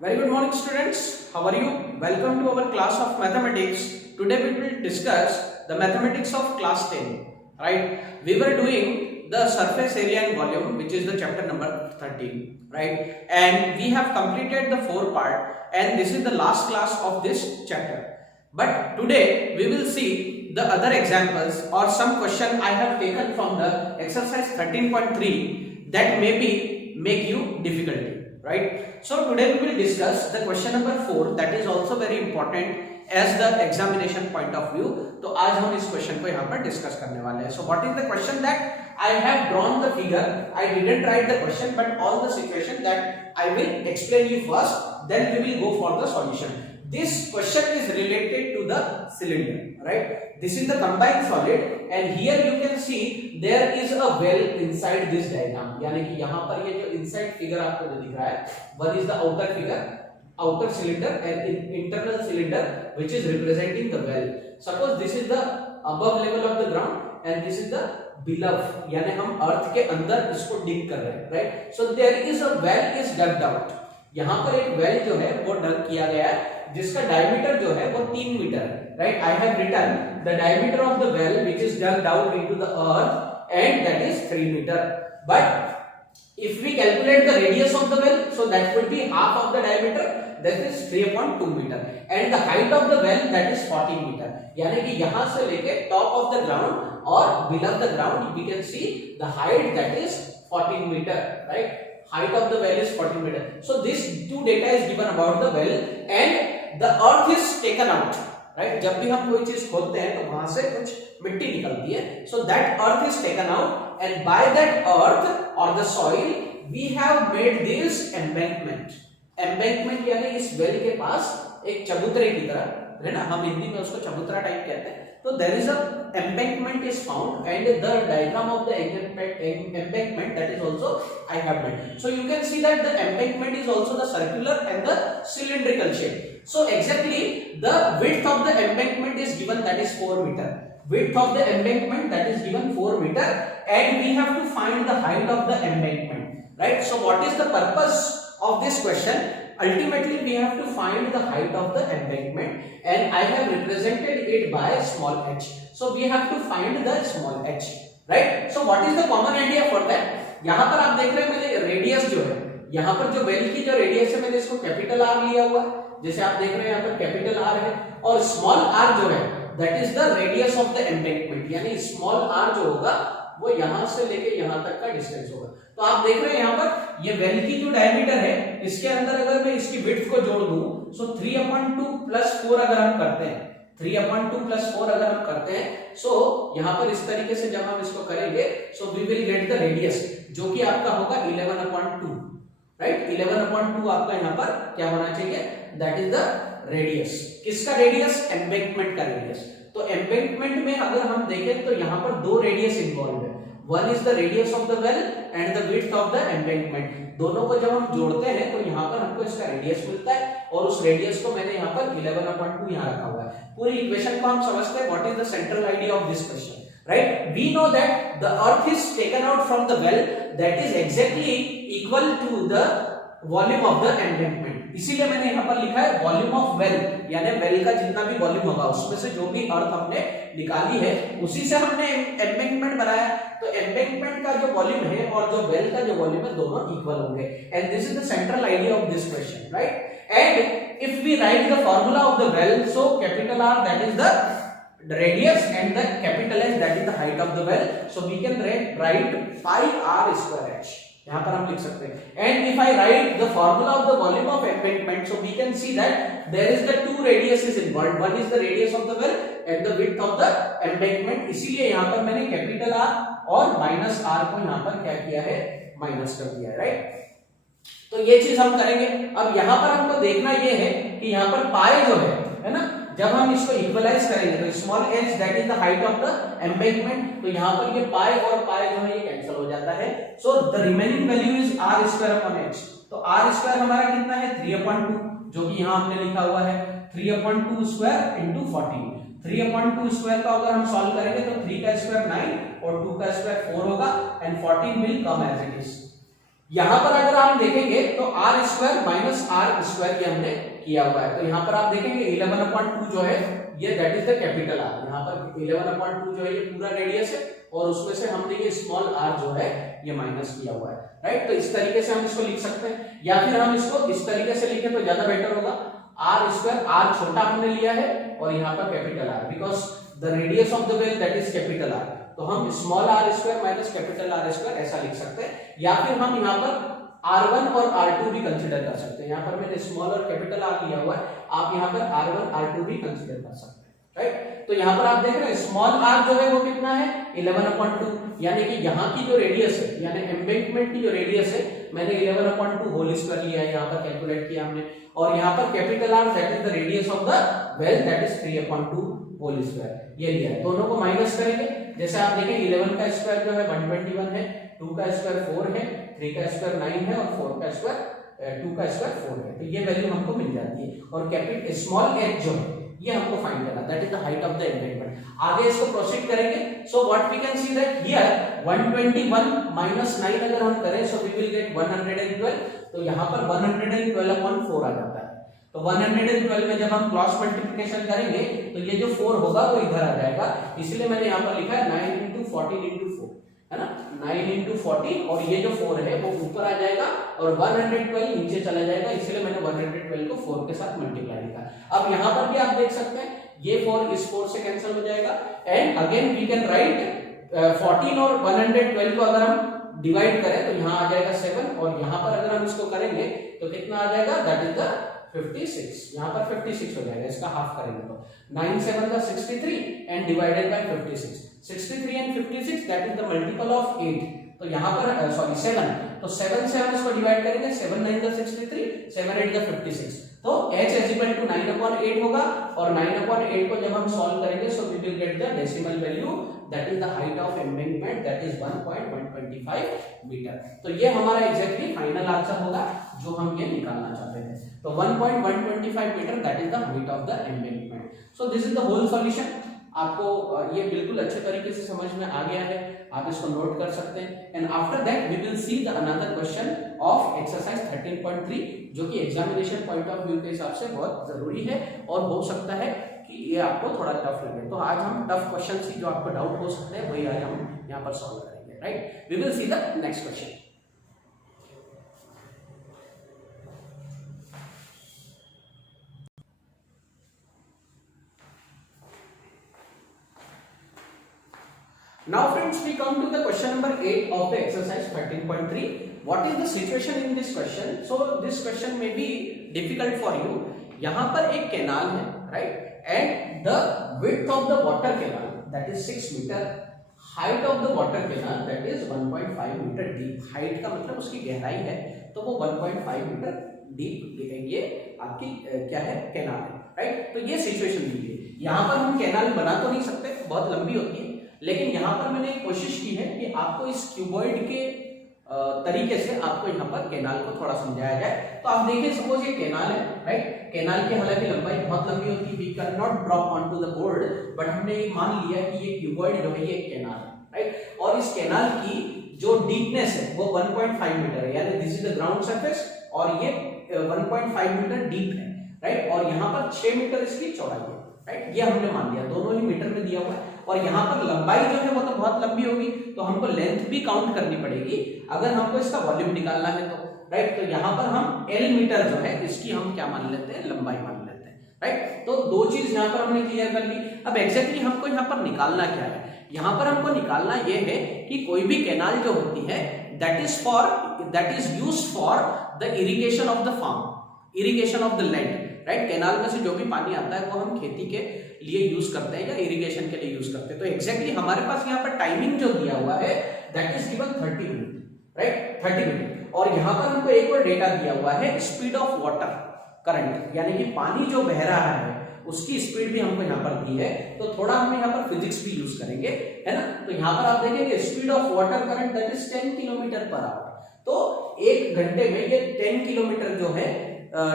Very good morning, students. How are you? Welcome to our class of mathematics. Today we will discuss the mathematics of class 10. Right? We were doing the surface area and volume, which is the chapter number 13. Right? And we have completed the 4 part, and this is the last class of this chapter. But today we will see the other examples or some question I have taken from the exercise 13.3 that maybe make you difficulty. Right? So today we will discuss the question number 4 that is also very important as the examination point of view. तो आज हम इस question को यहाँ पर discuss करने वाले हैं. So what is the question that I have drawn the figure. I didn't write the question, but all the situation that I will explain you first. Then we will go for the solution. This question is related to the cylinder, right? This is the combined solid, and here you can see there is a well inside this diagram. यानी कि यहाँ पर ये जो inside figure आपको जो दिख रहा है, one is the outer figure, outer cylinder, and internal cylinder, which is representing the well. Suppose this is the above level of the ground, and this is the below. यानी हम अर्थ के अंदर इसको dig कर रहे हैं, right? So there is a well is dug out. यहाँ पर एक वेल जो है वो डग किया गया है जिसका डायमीटर जो है वो 3 मीटर है. Right? I have written the diameter of the well which is dug down into the earth and that is 3 meter. But if we calculate the radius of the well, so that would be half of the diameter, that is 3.2 meter, and the height of the well that is 14 meter. यानी कि यहां से लेके top of the ground और below the ground we can see the height that is 14 meter. Right? Height of the well is 14 meter. So this two data is given about the well, and the earth is taken out. Right? जब भी हम कोई चीज खोदते हैं तो वहां से कुछ मिट्टी निकलती है. So that earth is taken out, and by that earth or the soil we have made this embankment. Embankment यानी इस well के पास एक चबूतरे की तरह है ना, हम हिंदी में उसको चबूतरा टाइप कहते हैं. तो there is a embankment is found, and the diagram of the embankment that is also I have made. So you can see that the embankment is also the circular and the cylindrical shape. So exactly the width of the embankment is given, that is 4 meter. Width of the embankment that is given 4 meter, and we have to find the height of the embankment. Right? So what is the purpose of this question? Ultimately we have to find the height of the embankment, and I have represented it by small h. So we have to find the small h. Right? So what is the common idea for that? यहाँ पर आप देख रहे हैं मैंने radius जो है, यहाँ पर जो वेल की जो रेडियस है मैंने इसको कैपिटल आर लिया हुआ है, जैसे आप देख रहे हैं यहाँ पर कैपिटल आर है, और स्मॉल आर जो है that is the radius of the embankment. यानी स्मॉल आर जो होगा वो यहां से लेके यहां तक का डिस्टेंस होगा. तो आप देख रहे हैं यहाँ पर ये वेल की जो डायमीटर है, इसके अंदर अगर मैं इसकी विड्थ को जोड़ दूं, सो 3/2 + 4 अगर हम करते हैं, 3/2 + 4 अगर हम करते हैं, सो यहाँ पर इस तरीके से जब हम इसको करेंगे, so we will get the radius जो कि आपका होगा 11/2. राइट? 11/2 आपका यहाँ पर क्या होना चाहिए, दैट इज द रेडियस. किसका रेडियस? एम्बैंकमेंट का रेडियस. तो एम्बैंकमेंट में अगर हम देखें तो यहाँ पर 2 रेडियस इन्वॉल्व है. One is the radius of the well and the width of the embankment. दोनों को जब हम जोड़ते हैं तो यहाँ पर हमको इसका रेडियस मिलता है, और उस रेडियस को मैंने यहाँ पर 11/2 यहाँ रखा हुआ है. पूरी इक्वेशन को हम समझते हैं. What is the central idea of this question? Right? We know that the earth is taken out from the well that is exactly equal to the volume of the embankment. इसीलिए मैंने यहाँ पर लिखा है वॉल्यूम ऑफ वेल, यानी well का जितना भी वॉल्यूम होगा उसमें से जो भी अर्थ हमने निकाली है उसी से हमने एम्बैंकमेंट बनाया. तो एम्बैंकमेंट का जो वॉल्यूम है और जो वेल का जो वॉल्यूम है दोनों इक्वल होंगे, and this is the central idea of this question. Right? And if we write the formula of the well, so capital R that is the radius and the capital H that is the height of the well, so we can write pi r square h. यहाँ पर हम लिख सकते हैं. And if I write the formula of the volume of embankment, so we can see that there is the 2 radiuses involved. One is the radius of the well and the width of the embankment. इसीलिए यहाँ पर मैंने capital R और minus R को यहाँ पर क्या किया है, माइनस कर दिया है. राइट? तो ये चीज हम करेंगे. अब यहाँ पर हमको देखना ये है कि यहाँ पर पाई जो है ना, जब हम इसको इक्वलाइज करेंगे तो small h that is the height of the embankment, तो यहाँ पर ये पाई और पाई जो है ये कैंसिल हो जाता है. So the remaining value is r²/h. तो r² हमारा कितना है, 3/2, जो कि यहाँ हमने लिखा हुआ है 3/2² × 14. 3/2² का अगर हम सॉल्व करेंगे तो 3 का स्क्वायर 9 और 2 का स्क्वायर 4 होगा, and 14 will come as it is. यहां पर अगर आप देखेंगे तो R square minus R square ये हमने किया हुआ है, तो यहां पर आप देखेंगे 11/2 जो है ये that is the capital R. यहां पर 11/2 जो है ये पूरा रेडियस है और उसमें से हमने ये स्मॉल आर जो है ये माइनस किया हुआ है, राइट। तो इस तरीके से हम इसको लिख सकते हैं, या फिर हम इसको इस तरीके से लिखें तो ज्यादा बेटर होगा। आर स्क्वायर, आर छोटा हमने लिया है और यहाँ पर capital R, because the radius of the well that is capital R, तो हम small R square minus capital R square ऐसा लिख सकते हैं। या फिर हम यहाँ पर R1 और R2 भी कंसीडर कर सकते हैं। यहाँ पर मैंने स्मॉल और कैपिटल आर लिया हुआ है, आप यहाँ पर R1 R2 भी कंसीडर कर सकते हैं, राइट। तो यहाँ पर आप देख रहे हैं स्मॉल r जो है वो कितना है 11/2, यानी कि यहाँ की जो रेडियस है, यानी एम्बैंकमेंट की जो रेडियस है मैंने 11/2 होल स्क्वायर लिया है, यहाँ पर कैलकुलेट किया हमने। और यहाँ पर capital R that is the radius of the well that is 3/2 whole square ये लिया है। दोनों को माइनस करेंगे, जैसे आप देखें 11 का स्क्वायर जो है 121 है, 2 का स्क्वायर 4 है, 3 का स्क्वायर 9 है और 4 का स्क्वायर 2 का स्क्वायर 4 है, तो ये वैल्यू हमको मिल जाती है। और कैपिटल स्मॉल h जो है ये हमको फाइंड करना, that is the height of the embankment. आगे इसको प्रोसीड करेंगे, so what we can see that here 121 minus 9 अगर हम करें सो वी विल गेट 112, तो यहाँ पर 112/4 आ जाता है। तो 112 में जब हम क्रॉस मल्टीप्लिकेशन करेंगे तो ये जो 4 होगा वो इधर आ जाएगा, इसलिए मैंने यहाँ पर लिखा है 9 × 14 × 4, है ना, 9 × 14, और ये जो 4 है वो ऊपर आ जाएगा और 112 नीचे चला जाएगा, इसलिए मैंने 112 को 4 के साथ मल्टीप्लाई किया। अब यहाँ पर भी आप देख सकते हैं ये 4 इस 4 से कैंसिल हो जाएगा, and again we can write 14 और 112 को अगर हम डिवाइड करें तो यहाँ आ जाएगा 7, और यहाँ पर अगर हम इसको करेंगे तो कितना आ जाएगा, दैट इज द 56, यहाँ पर 56 हो जाएगा, इसका हाफ करेंगे तो 9 7 का 63 and divided by 56, 63 and 56 that is the multiple of 8, तो यहाँ पर सॉरी 7, तो 7 से हम इसको डिवाइड करेंगे, 7 9 का 63, 7 8 का 56, तो h इज इक्वल टू 9/8 होगा, और 9/8 को जब हम सॉल्व करेंगे so we will get the decimal value that is the height of embankment that is 1.125 meter. तो ये हमारा एग्जैक्टली फाइनल आंसर होगा जो हम ये निकालना चाहते थे। तो 1.125 meter that is the height of the embankment. So this is the whole solution. आपको ये बिल्कुल अच्छे तरीके से समझ में आ गया है, आप इसको नोट कर सकते हैं। And after that we will see the another question of exercise 13.3 जो कि एग्जामिनेशन पॉइंट ऑफ व्यू के हिसाब से बहुत जरूरी है और हो सकता है कि ये आपको थोड़ा टफ लगे। तो आज हम टफ क्वेश्चन जो आपको डाउट हो सकते हैं वही आज हम यहाँ पर सॉल्व करेंगे, right. We will see the next question. Now friends, we come to the question number 8 of the exercise 13.3. What is the situation in this question? So this question may be difficult for you. यहाँ पर एक canal है, right? And the width of the water canal that is 6 meter. Height of the water canal that is 1.5 meter deep. Height का मतलब उसकी गहराई है, तो वो 1.5 meter deep ये आपकी क्या है, कैनाल है, right? तो ये सिचुएशन दी है। यहाँ पर हम कैनाल बना तो नहीं सकते, बहुत लंबी होती है, लेकिन यहाँ पर मैंने कोशिश की है कि आपको इस क्यूबॉइड के तरीके से आपको यहाँ पर कैनाल को थोड़ा समझाया जाए। तो आप देखिए, सपोज ये कैनाल है, राइट। कैनाल की हालांकि लंबाई बहुत लंबी होती है, we can not drop on to the board, but हमने ये मान लिया कि ये क्यूबॉइड जो है ये कैनाल है, राइट। और इस कैनाल की जो डीपनेस है वो 1.5 मीटर है, यानी this is the ground surface और ये 1.5 मीटर डीप है, राइट। और यहाँ पर 6 मीटर इसकी चौड़ाई है, राइट। ये हमने मान लिया, दोनों ही मीटर में दिया हुआ है। और यहाँ पर लंबाई जो है वो तो बहुत लंबी होगी, तो हमको लेंथ भी काउंट करनी पड़ेगी अगर हमको इसका वॉल्यूम निकालना है तो, राइट। तो यहाँ पर हम L मीटर जो है इसकी हम क्या मान लेते हैं, लंबाई मान लेते हैं, राइट। तो दो चीज यहाँ पर हमने क्लियर कर ली। अब एग्जैक्टली हमको यहाँ पर निकालना क्या है, यहाँ पर हमको निकालना ये है कि कोई भी कैनाल जो होती है that is used for the irrigation of the farm, irrigation of the land, right. Canal में से जो भी पानी आता है वो हम खेती के लिए यूज करते हैं या इरिगेशन के लिए यूज करते हैं। तो एग्जैक्टली हमारे पास यहाँ पर टाइमिंग जो दिया हुआ है that is given 30 minute, right, 30 minute. और यहाँ पर हमको एक और डेटा दिया हुआ है स्पीड ऑफ वाटर करंट, यानी कि पानी जो बह रहा है उसकी स्पीड भी हमको यहाँ पर दी है। तो थोड़ा हम यहाँ पर फिजिक्स भी यूज करेंगे, है ना। तो यहाँ पर आप देखेंगे speed of water current that is 10 kilometre per hour. तो एक घंटे में ये 10 किलोमीटर जो है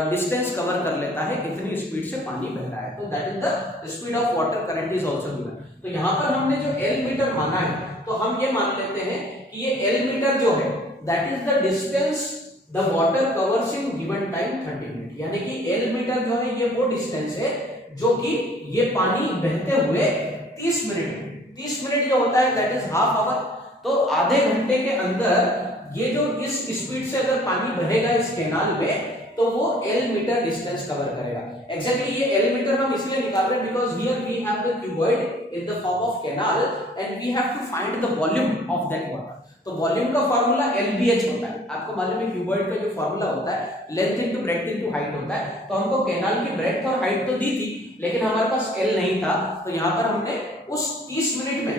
डिस्टेंस कवर कर लेता है, इतनी स्पीड से पानी बह रहा है। तो that is the speed of water current is also given. तो यहाँ पर हमने जो L मीटर माना है तो हम ये मान लेते हैं कि ये L मीटर जो है that is the distance the water covers in given time 30 minute. यानी कि L मीटर जो है ये वो डिस्टेंस है जो कि ये पानी बहते हुए 30 मिनट जो होता है दैट इज हाफ आवर। तो आधे घंटे के अंदर ये जो इस स्पीड से अगर पानी बहेगा इस कैनाल में तो वो L मीटर डिस्टेंस कवर करेगा। एग्जैक्टली ये L मीटर हम इसलिए निकाल रहे हैं because here we have the cuboid in the form of canal and we have to find the volume of that water. तो वॉल्यूम का फार्मूला LBH होता है। आपको मालूम है क्यूबॉइड का जो फार्मूला होता है length into breadth into height होता है। तो हमको कैनाल की ब्रेड्थ और हाइट तो दी थी लेकिन हमारे पास L नहीं था, तो यहाँ पर हमने उस 30 मिनट में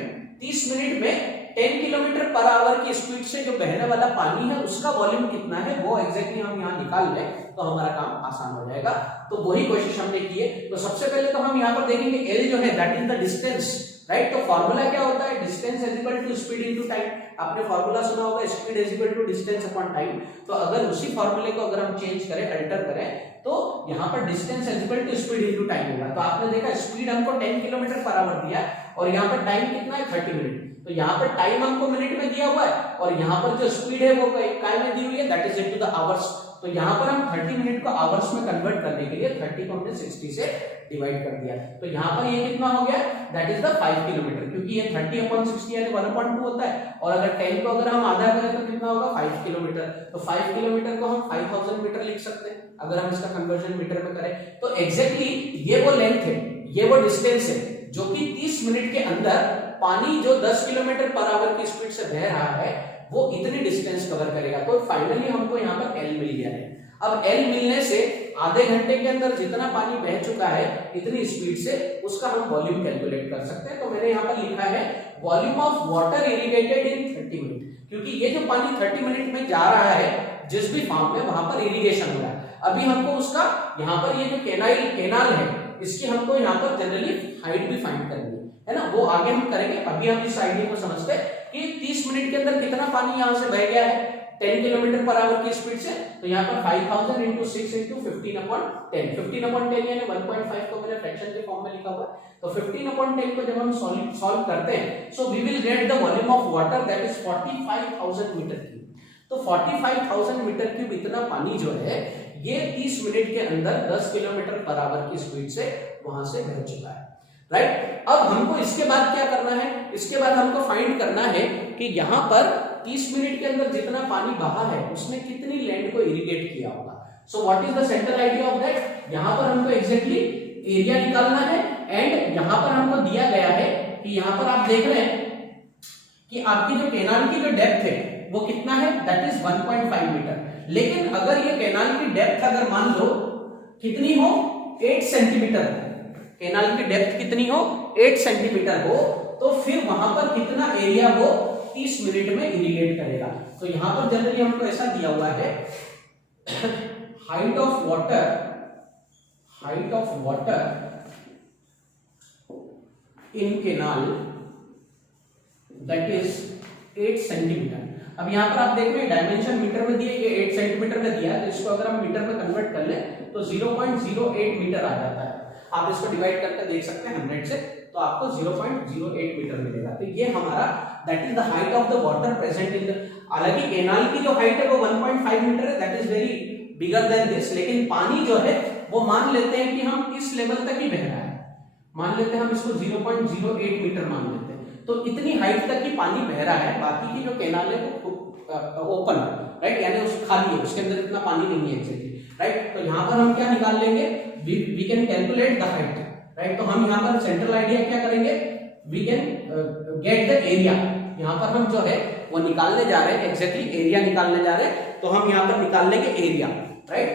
10 किलोमीटर पर आवर की स्पीड से जो बहने वाला पानी है उसका वॉल्यूम कितना है वो एग्जैक्टली हम यहाँ निकाल लें तो हमारा काम आसान हो जाएगा। तो वही कोशिश हमने की है। तो सबसे पहले तो हम यहाँ पर देखेंगे L जो है that is the distance, right. तो फॉर्मूला क्या होता है, distance is equal to speed into time. आपने फॉर्मूला सुना होगा speed is equal to distance upon time. तो अगर उसी फॉर्मूले को अगर हम चेंज करें, अल्टर करें, तो यहाँ पर distance is equal to speed into time होगा। तो आपने देखा स्पीड हमको 10 किलोमीटर पर आवर दिया और यहाँ पर टाइम कितना है 30 मिनट। तो यहाँ पर टाइम हमको मिनट में दिया हुआ है और यहाँ पर जो स्पीड है वो काय में दी हुई है that is into the hours. तो यहाँ पर हम 30 मिनट को आवर्स में कन्वर्ट करने के लिए 30 को हमने 60 से डिवाइड कर दिया। तो यहाँ पर ये कितना हो गया दैट इज द 5 किलोमीटर, क्योंकि ये 30/60 यानी 1/2 होता है और अगर 10 को अगर हम आधा करें तो कितना होगा 5 किलोमीटर। तो 5 किलोमीटर को हम 5000 मीटर लिख सकते हैं अगर हम इसका कन्वर्जन मीटर में करें। तो एग्जैक्टली ये वो लेंथ है, ये वो डिस्टेंस है जो कि 30 मिनट के अंदर पानी जो 10 किलोमीटर पर आवर की स्पीड से बह रहा है वो इतनी डिस्टेंस कवर करेगा। तो फाइनली हमको यहाँ पर L मिल गया है। अब L मिलने से आधे घंटे के अंदर जितना पानी बह चुका है इतनी स्पीड से उसका हम वॉल्यूम कैलकुलेट कर सकते हैं। तो मैंने यहाँ पर लिखा है volume of water irrigated in 30 minute, क्योंकि ये जो पानी 30 मिनट में जा रहा है जिस भी फार्म में वहां पर इरिगेशन हो रहा है। अभी हमको उसका यहाँ पर ये जो कैनाल है इसकी हमको यहाँ पर जनरली हाइट भी फाइंड करनी है ना, वो आगे हम करेंगे। अभी हम इस आइडिया को समझते हैं कि 30 मिनट के अंदर कितना पानी यहाँ से बह गया है 10 किलोमीटर पर आवर की स्पीड से। तो यहाँ पर 5000 into 6 into 15/10, 15/10 यानी 1.5 को मैंने फ्रैक्शन के फॉर्म में लिखा हुआ है। तो 15/10 को जब हम सॉल्व करते हैं so we will get the volume of water that is 45000 meter cube. तो 45000 मीटर क्यूब इतना पानी जो है ये 30 मिनट के अंदर 10 किलोमीटर पर आवर की स्पीड से वहां से बह चुका है, राइट। अब हमको इसके बाद क्या करना है, इसके बाद हमको फाइंड करना है कि यहाँ पर 30 मिनट के अंदर जितना पानी बहा है उसने कितनी लैंड को इरिगेट किया होगा। So what is the central idea of that, यहाँ पर हमको एग्जैक्टली एरिया निकालना है एंड यहाँ पर हमको दिया गया है कि यहाँ पर आप देख रहे हैं कि आपकी जो कैनाल की जो डेप्थ है वो कितना है दैट इज 1.5 मीटर। लेकिन अगर ये कैनाल की डेप्थ अगर मान लो कितनी हो 8 सेंटीमीटर, कैनाल की डेप्थ कितनी हो 8 सेंटीमीटर हो, तो फिर वहां पर कितना एरिया वो 30 मिनट में इरिगेट करेगा। तो यहां पर जनरली हमको ऐसा दिया हुआ है height of water in canal that is 8 centimetre. अब यहाँ पर आप देख रहे हैं डायमेंशन मीटर में दिए, ये 8 सेंटीमीटर में दिया है, तो इसको अगर हम मीटर में कन्वर्ट कर ले तो 0.08 मीटर आ जाता है। आप इसको डिवाइड करके देख सकते हैं 100 से, तो आपको 0.08 मीटर मिलेगा। तो ये हमारा that is the height of the water present in the, हालांकि कैनाल की जो हाइट है वो 1.5 मीटर है, that is very bigger than this, लेकिन पानी जो है वो मान लेते हैं कि हम इस लेवल तक ही बह रहा है, मान लेते हैं हम इसको 0.08 मीटर मान लेते हैं। तो इतनी हाइट तक ही पानी बह रहा है, बाकी की जो कैनाल है वो ओपन, राइट, यानी उस खाली है, उसके अंदर इतना पानी नहीं है एक्चुअली, राइट। तो यहाँ पर हम क्या निकाल लेंगे, we can calculate the height, right. तो हम यहाँ पर सेंट्रल आइडिया क्या करेंगे, we can get the area. यहाँ पर हम जो है वो निकालने जा रहे हैं, एग्जैक्टली एरिया निकालने जा रहे हैं। तो हम यहाँ पर निकाल लेंगे एरिया, राइट।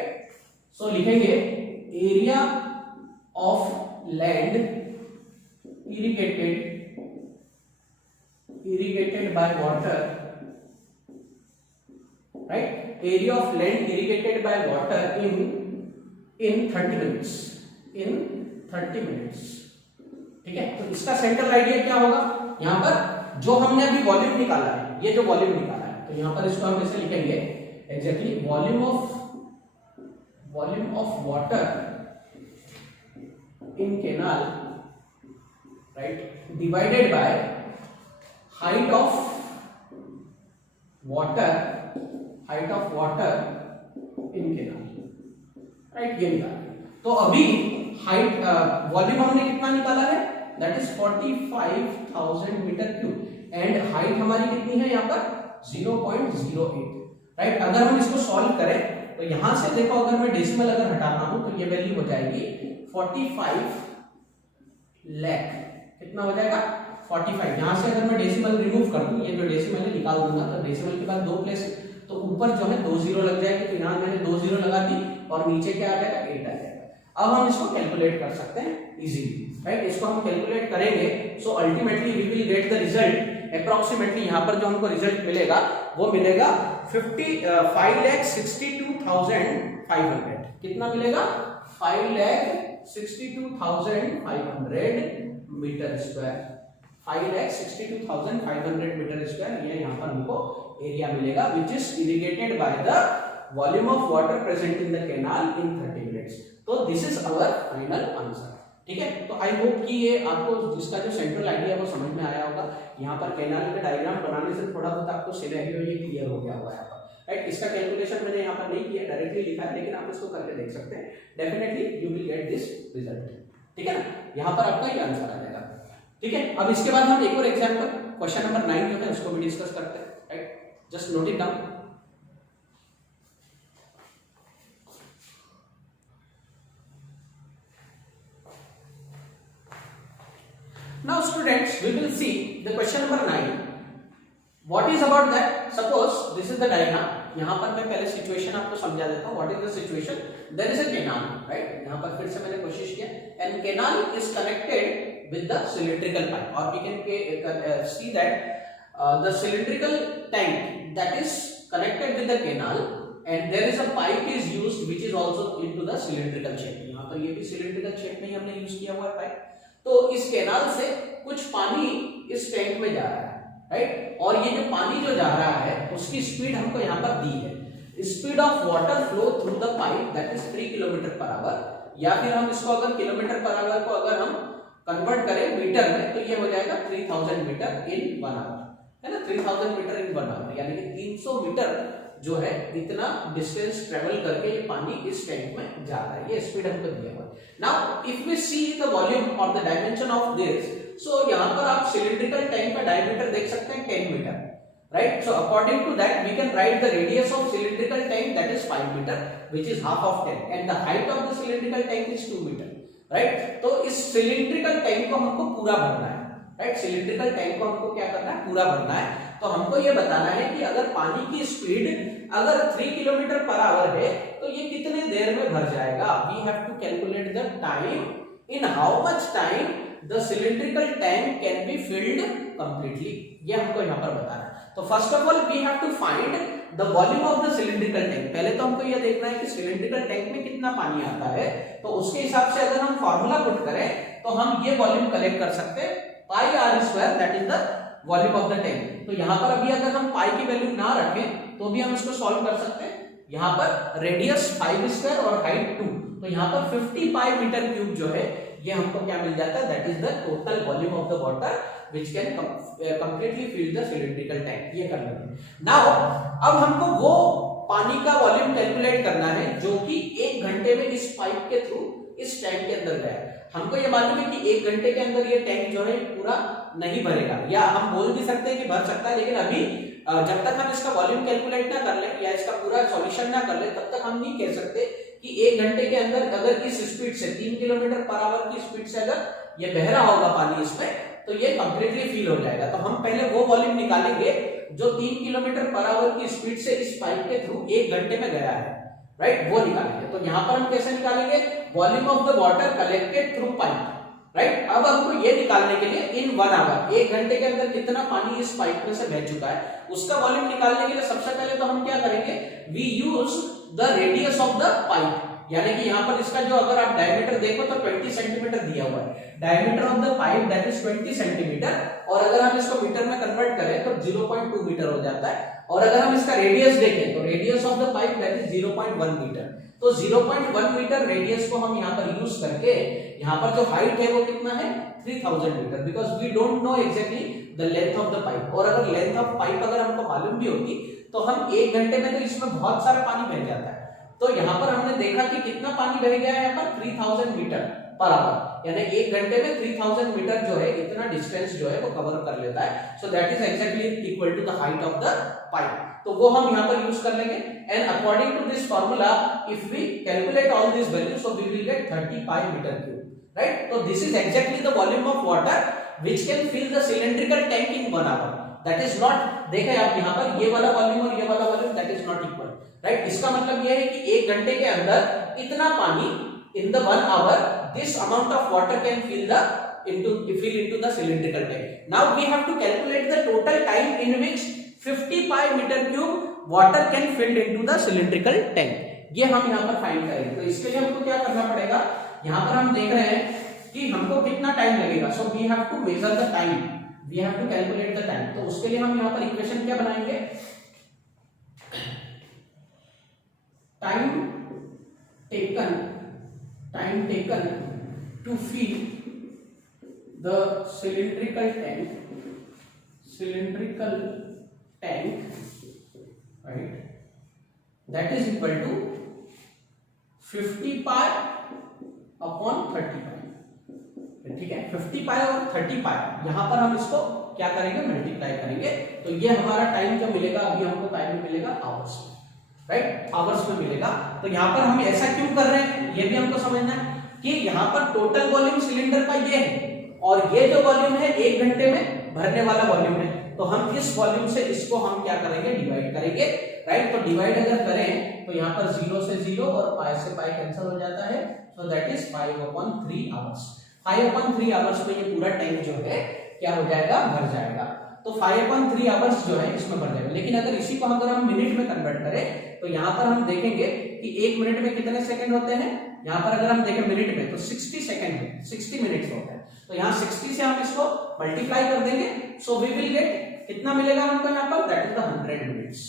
सो लिखेंगे area of land irrigated by water, right, area of land irrigated by water in 30 minutes, ठीक है। तो इसका सेंट्रल आइडिया क्या होगा, यहाँ पर जो हमने अभी वॉल्यूम निकाला है, ये जो वॉल्यूम निकाला है, तो यहाँ पर इसको हम कैसे लिखेंगे exactly volume of water in canal, right, divided by height of water height of water in canal, right, ये निकाला। तो अभी हाइट वॉल्यूम हमने कितना निकाला है, that is 45,000 meter cube and height हमारी कितनी है यहाँ पर 0.08, राइट। अगर हम इसको सॉल्व करें तो यहां से देखो, अगर मैं डेसिमल अगर हटाता हूं तो ये वैल्यू हो जाएगी 45 लाख, कितना हो जाएगा 45। यहां से अगर मैं डेसिमल रिमूव कर दूं, ये जो डेसिमल है निकाल दूंगा, तो डेसिमल के बाद दो प्लेस, तो ऊपर जो है 2 जीरो लग जाएगी, तो यहां मैंने 2 जीरो लगा दी और नीचे क्या आ जाएगा 8 आ जाएगा। अब हम इसको कैलकुलेट कर सकते हैं इजीली, राइट। इसको हम कैलकुलेट करेंगे, so ultimately we will get the result approximately. यहाँ पर जो हमको रिजल्ट मिलेगा वो मिलेगा 5,62,500, कितना मिलेगा 5,62,500 मीटर स्क्वायर, 5,62,500 मीटर स्क्वायर, ये यहाँ पर हमको एरिया मिलेगा which is irrigated by the volume of water present in the canal in 30 minutes. तो this is our final answer, ठीक है। तो आई होप कि ये आपको जिसका जो सेंट्रल आइडिया है वो समझ में आया होगा। यहाँ पर कैनाल का डायग्राम बनाने से थोड़ा बहुत आपको सिनेरियो ये क्लियर हो गया होगा यहाँ पर, राइट। इसका कैलकुलेशन मैंने यहाँ पर नहीं किया, डायरेक्टली लिखा है, लेकिन आप इसको करके देख सकते हैं, definitely you will get this result, ठीक है ना। यहाँ पर आपका ये आंसर आ जाएगा, ठीक है। अब इसके बाद हम एक और एग्जाम्पल क्वेश्चन नंबर 9 जो है उसको भी डिस्कस करते हैं, right. Just note it down. Now students, we will see the question number 9. What is about that? Suppose this is the diagram. यहाँ पर मैं पहले सिचुएशन आपको समझा देता हूँ। What is the situation? There is a canal, right? यहाँ पर फिर से मैंने कोशिश किया, and canal is connected with the cylindrical pipe, or we can see that the cylindrical tank that is connected with the canal, and there is a pipe is used which is also into the cylindrical shape. यहाँ पर ये भी cylindrical shape में ही हमने use किया हुआ है pipe. तो इस कैनाल से कुछ पानी इस टैंक में जा रहा है, राइट। और ये जो पानी जो जा रहा है उसकी स्पीड हमको यहाँ पर दी है, speed of water flow through the pipe that is 3 kilometre per hour, या फिर हम इसको अगर किलोमीटर पर आवर को अगर हम कन्वर्ट करें मीटर में तो ये हो जाएगा 3000 मीटर इन 1 आवर, है ना। 3000 मीटर इन 1 आवर, यानी कि 300 मीटर जो है इतना डिस्टेंस ट्रेवल करके ये पानी इस टैंक में जा रहा है, ये स्पीड हमको दिया हुआ है। Now if we see the volume और the dimension of this, so यहाँ पर आप सिलिंड्रिकल टैंक का डायमीटर देख सकते हैं 10 meter, right. So according to that we can write the radius of cylindrical tank that is 5 meter which is half of 10 and the height of the cylindrical tank is 2 meter, right. तो इस cylindrical tank को हमको पूरा भरना है, right. Cylindrical tank को हमको क्या करना है, पूरा भरना है। तो हमको ये बताना है कि अगर पानी की स्पीड अगर 3 किलोमीटर पर आवर है तो ये कितने देर में भर जाएगा। We have to calculate the time, in how much time the cylindrical tank can be filled completely, ये हमको यहाँ पर बताना है। तो first of all we have to find the volume of the cylindrical tank. पहले तो हमको ये देखना है कि सिलिंड्रिकल टैंक में कितना पानी आता है, तो उसके हिसाब से अगर हम फॉर्मूला पुट करें तो हम ये वॉल्यूम कलेक्ट कर सकते हैं, pi r square that is the volume of the tank. तो यहाँ पर अभी अगर हम पाई की वैल्यू ना रखें तो भी हम इसको सॉल्व कर सकते हैं। यहाँ पर रेडियस 5 स्क्वायर और हाइट 2, तो यहाँ पर 50 पाई मीटर क्यूब जो है ये हमको क्या मिल जाता है, that is the total volume of the water which can completely fill the cylindrical tank. ये कर लेंगे। नाउ अब हमको वो पानी का वॉल्यूम कैलकुलेट करना है जो कि 1 घंटे में इस पाइप के थ्रू इस टैंक के अंदर गया है। हमको ये मालूम है कि 1 घंटे के अंदर ये टैंक जो है पूरा नहीं भरेगा, या हम बोल भी सकते हैं कि भर सकता है, लेकिन अभी जब तक हम इसका वॉल्यूम कैलकुलेट ना कर लें या इसका पूरा सॉल्यूशन ना कर लें तब तक हम नहीं कह सकते कि 1 घंटे के अंदर अगर इस स्पीड से 3 किलोमीटर पर आवर की स्पीड से अगर ये बह रहा होगा पानी इसमें तो ये कंप्लीटली फिल हो जाएगा। तो हम पहले वो वॉल्यूम निकालेंगे जो 3 किलोमीटर पर आवर की स्पीड से इस पाइप के थ्रू 1 घंटे में गया है, राइट, वो निकालेंगे। तो यहाँ पर हम कैसे निकालेंगे, volume of the water collected through pipe, right. अब हमको ये निकालने के लिए इन 1 आवर, 1 घंटे के अंदर कितना पानी इस पाइप में से बह चुका है उसका वॉल्यूम निकालने के लिए सबसे पहले तो हम क्या करेंगे, we use the radius of the pipe, यानी कि यहाँ पर इसका जो अगर आप डायमीटर देखो तो 20 सेंटीमीटर दिया हुआ है, diameter of the pipe that is 20 centimetre, और अगर हम इसको मीटर में कन्वर्ट करें तो 0.2 मीटर हो जाता है, और अगर हम इसका रेडियस देखें तो radius of the pipe that is 0.1 meter. तो 0.1 मीटर रेडियस को हम यहाँ पर यूज करके यहाँ पर जो हाइट है वो कितना है 3000 meter, because we don't know exactly the length of the pipe, और अगर लेंथ ऑफ पाइप अगर हमको मालूम भी होती तो हम 1 घंटे में तो इसमें बहुत सारा पानी बह जाता है। तो यहाँ पर हमने देखा कि कितना पानी बह गया है यहाँ पर 3000 मीटर पर आवर, यानी 1 घंटे में 3000 मीटर जो है इतना डिस्टेंस जो है वो कवर कर लेता है। So that is exactly equal to the height of the pipe. तो वो हम यहाँ पर यूज कर लेंगे and according to this formula if we calculate all this values so we will get 35 meter cube, right. तो this is exactly the volume of water which can fill the cylindrical tank in 1 hour. That is not, देखें आप यहाँ पर ये वाला volume और ये वाला volume that is not equal, right. इसका मतलब ये है कि 1 घंटे के अंदर इतना पानी in the 1 hour this amount of water can fill into the cylindrical tank. Now we have to calculate the total time in which 55 meter cube water can fill into the cylindrical tank. ये हम यहाँ पर find करेंगे। तो इसके लिए हमको क्या करना पड़ेगा, यहाँ पर हम देख रहे हैं कि हमको कितना टाइम लगेगा। So we have to measure the time, we have to calculate the time. तो उसके लिए हम यहाँ पर इक्वेशन क्या बनाएंगे, time taken to fill the cylindrical tank, right, that is equal to 50 pi upon 30 pi, ठीक है। 50 pi और 30 pi यहां पर हम इसको क्या करेंगे, मल्टीप्लाई करेंगे। तो ये हमारा टाइम जो मिलेगा, अभी हमको टाइम मिलेगा आवर्स में, राइट, आवर्स में मिलेगा। तो यहाँ पर हम ऐसा क्यों कर रहे हैं ये भी हमको समझना है कि यहाँ पर टोटल वॉल्यूम सिलेंडर का ये है और ये जो वॉल्यूम है 1 घंटे में भरने वाला वॉल्यूम है। तो हम इस वॉल्यूम से इसको हम क्या करेंगे, डिवाइड करेंगे, राइट। तो डिवाइड अगर करें तो यहाँ पर 0 से 0 और पाई से पाई कैंसिल हो जाता है। So that is 5/3 hours. 5/3 hours में ये पूरा टैंक जो है क्या हो जाएगा, भर जाएगा। तो 5/3 आवर्स जो है इसमें भर जाएगा। लेकिन अगर इसी को अगर हम मिनट में कन्वर्ट करें तो यहाँ पर हम देखेंगे कि 1 मिनट में कितने सेकंड होते हैं। यहाँ पर अगर हम देखें मिनट में तो 60 सेकंड है, 60 मिनट्स होते हैं। तो यहाँ 60 से हम इसको मल्टीप्लाई कर देंगे। सो वी विल गेट, कितना मिलेगा हमको यहाँ पर, दैट इज द 100 मिनट्स,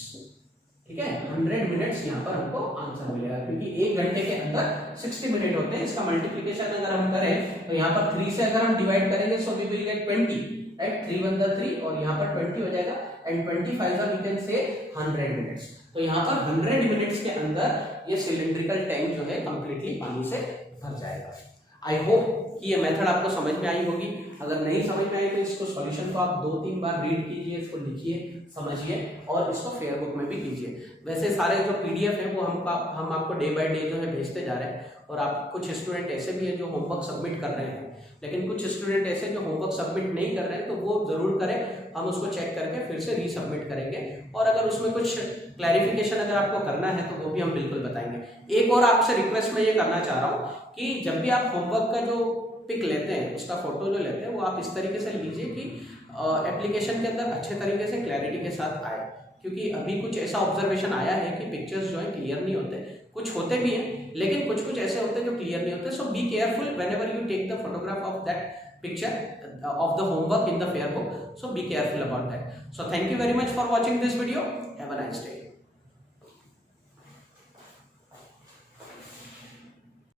ठीक है। 100 मिनट्स यहाँ पर हमको आंसर मिलेगा, क्योंकि 1 घंटे के अंदर 60 मिनट होते हैं। इसका मल्टीप्लिकेशन अगर हम करें तो यहाँ पर 3 से अगर हम डिवाइड करेंगे so we will get 20, right. 3 1 3 और यहाँ पर 20 हो जाएगा and 25 we can say 100 minutes. तो यहाँ पर 100 मिनट्स के अंदर ये सिलिंड्रिकल टैंक जो है कंप्लीटली पानी से भर जाएगा। आई होप कि ये मेथड आपको समझ में आई होगी। अगर नहीं समझ में आई तो इसको सॉल्यूशन को आप 2-3 बार रीड कीजिए, इसको लिखिए, समझिए और इसको फेयर बुक में भी कीजिए। वैसे सारे जो पीडीएफ है वो हम आपको डे बाय डे जो है भेजते जा रहे हैं। और आप कुछ स्टूडेंट ऐसे भी हैं जो होमवर्क सबमिट कर रहे हैं, लेकिन कुछ स्टूडेंट ऐसे जो होमवर्क सबमिट नहीं कर रहे हैं, तो वो जरूर करें। हम उसको चेक करके फिर से रीसबमिट करेंगे और अगर उसमें कुछ क्लैरिफिकेशन अगर आपको करना है तो वो भी हम बिल्कुल बताएंगे। एक और आपसे रिक्वेस्ट मैं ये करना चाह रहा हूँ कि जब भी आप होमवर्क का जो पिक लेते हैं, उसका फोटो जो लेते हैं, वो आप इस तरीके से लीजिए कि एप्लीकेशन के अंदर अच्छे तरीके से क्लैरिटी के साथ आए। क्योंकि अभी कुछ ऐसा ऑब्जर्वेशन आया है कि पिक्चर्स जो है क्लियर नहीं होते, कुछ होते भी हैं लेकिन कुछ कुछ ऐसे होते हैं जो क्लियर नहीं होते। So be careful whenever you take the photograph of that picture of the homework in the fair book. So be careful about that. So thank you very much for watching this video. Have a nice day.